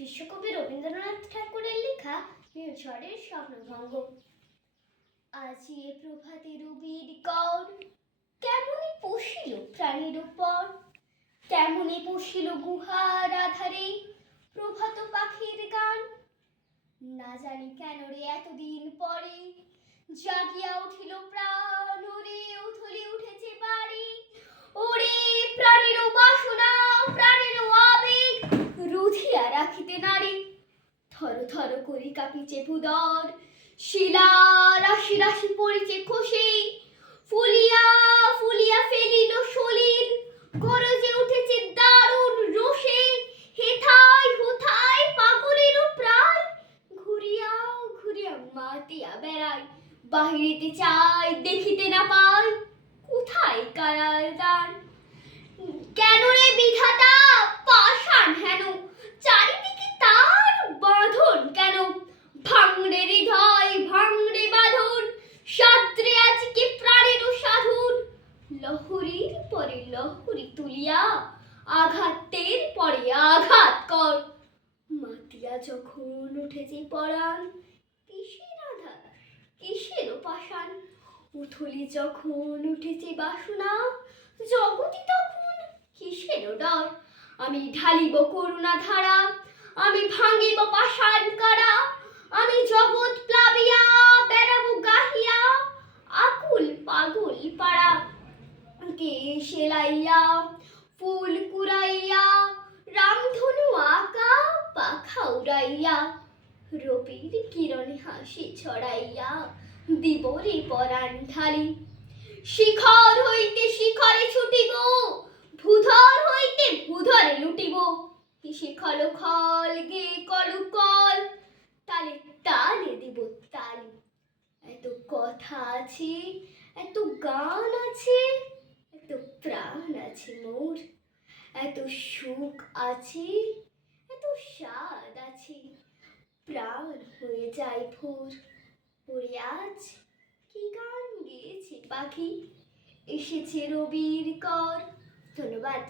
বিশ্বকবি রবীন্দ্রনাথ ঠাকুরের লেখা ঝড়ের স্বপ্নভঙ্গ। আজি এ প্রভাতে রবির কর, কেমনে পশিল প্রাণের উপর, কেমনে পশিল গুহার আধারে প্রভাত পাখির গান। না জানি কেন রে এতদিন পরে জাগিয়া উঠিল প্রাণ, ওরে উথলি উঠেছে বাড়ি, ওরে প্রাণের বাসনা প্রাণের আবেগ রুধিয়া রাখিতে নারী। থর থর করি কাঁপিছে ভূদর, শিলা রাশি রাশি পড়িছে খসে, ফুলিয়া ফুলিয়া ফেলিল সলিল, গরজে উঠেছে দারুণ রোষে। হেথায় হোথায় পাগলের প্রায়, ঘুরিয়া ঘুরিয়া মাতিয়া বেড়ায়, বাহিরেতে চাই দেখিতে না পাই, কোথায় কারার দান। কেন রে বিধাতা পাষাণ হেন, চারিদিকে তার বাঁধন কেন, ভাঙড়ে হৃদয় ভাঙড়ে বাঁধন, সাদ্রে আজকে প্রাণের সাধন। লহরীর পরে লহরী তুলিয়া আঘাতের পরে আঘাত কর, মাতিয়া যখন উঠেছে পরাণ, কিসের আধার কিসের পাষাণ। উথলি যখন উঠেছে বাসনা, জগতি তখন কিসের ডর। আমি ঢালিব করুণা ধারা, আমি ভাঙিব পাষাণ কারা, আমি জগৎ প্লাবিয়া বেড়াবো গাহিয়া, আকুল পাগল পাড়া। কে সেলাইয়া ফুল কুড়াইয়া, রামধনু আঁকা পাখা উড়াইয়া, রবির কিরণে হাসি ছড়াইয়া দিব রে পরাণ ঢালি। শিখর হইতে শিখরে ছুটিব, ভূধর হইতে ভূধরে লুটিব, কিসে খল খল গে কলু কল, তালে তালে দিব তালি। এত কথা আছে এত গান আছে, এত প্রাণ আছে মোর, এত সুখ আছে এত স্বাদ আছে, প্রাণ হয়ে যায় ভোর। ওরে আজ কি গান গেয়েছে পাখি, এসেছে রবির কর। ধন্যবাদ।